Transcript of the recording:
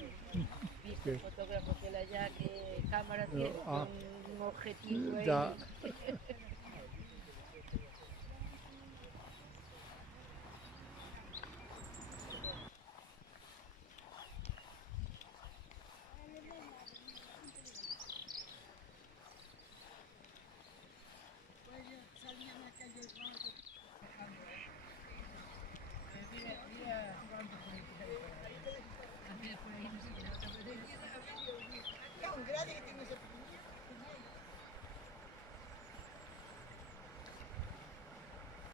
tiene. Viste Sí. fotógrafo que él allá, que cámara tiene, Ah, con un objetivo ya. ahí. Mira, mira cuánto puede tirar para ahí. Por ahí no se queda.